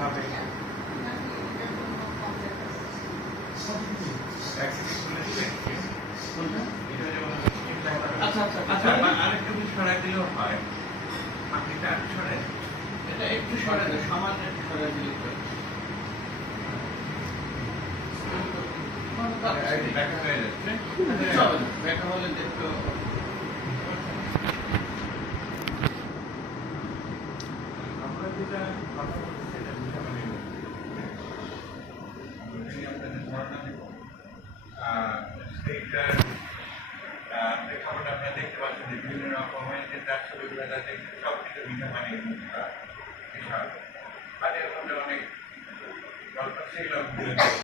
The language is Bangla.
ভাবে আচ্ছা আচ্ছা আচ্ছা আরেকটু সরাই দিলেও হয়। আপনি এটা সরাই এটা একটু সরাই দিলে সামান্য একটু সরাই দিলে দেখা হয়ে যাচ্ছে। দেখা হলে দেখতে আমরা যেটা কথা বলছি সেটা বিষয় আপনাদের ধারণা দিব সেইটার প্রেক্ষাপটে আপনারা দেখতে পাচ্ছেন যে বিভিন্ন রকমের যে তার ছবিগুলো তাদের সব কিছু বিধামানের বিষয় তাদের মধ্যে অনেক গল্প সেগুলো